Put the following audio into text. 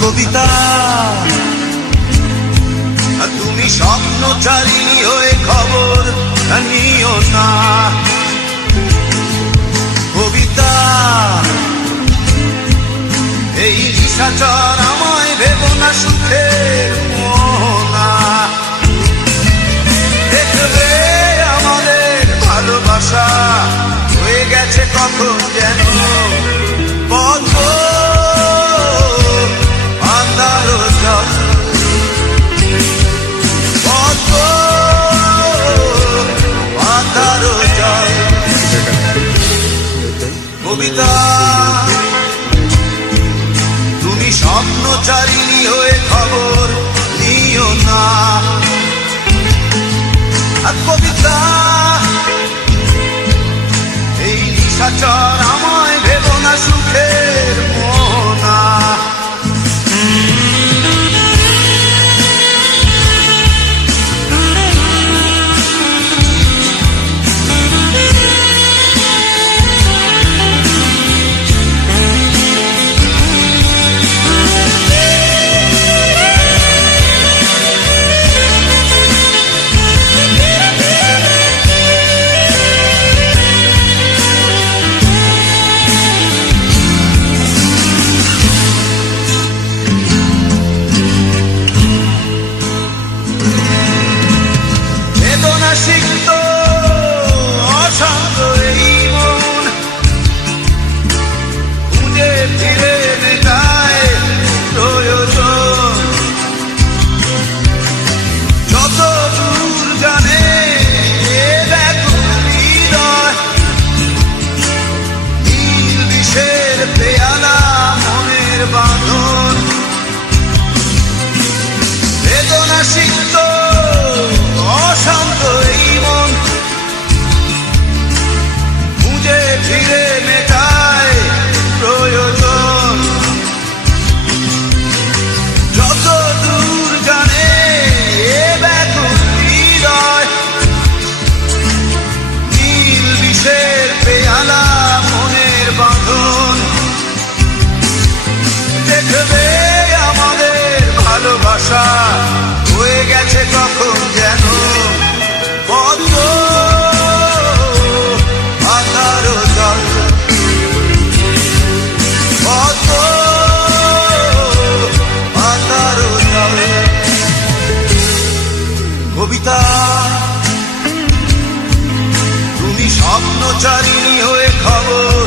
কবিতা, তুমি স্বপ্নচারী হয়ে খবর নিও না। কবিতা, এই নিশাচর আমায় ভেবো না সুখে মোহনা। দেখবে আমাদের ভালোবাসা হয়ে গেছে কখন যেন পদ্ম কবিতা, তুমি স্বপ্নচারিণী হয়ে খবর নিও না। আর কবিতা, এই নিশাচর আমায় ভেবো না সুখের মোহনা। সিক্ত অসঙ্গ এই মন খুঁজে ফিরে মেটায় প্রয়োজন। যত দূর জানে ব্যাকুল হৃদয়, নীল বিষের পেয়ালা মনের বাঁধন। বেদনা সিক্ত অশান্ত এই মন খুঁজে ফিরে মেটায় প্রয়োজন। যত দূর জানে ব্যাকুল হৃদয়, নীল বিষের পেয়ালা মনের বাঁধন। দেখবে আমাদের ভালোবাসা হয়ে গেছে কখন যেন পদ্ম পাতার জল। পদ্ম পাতার জল। কবিতা, তুমি স্বপ্নচারিণী হয়ে খবর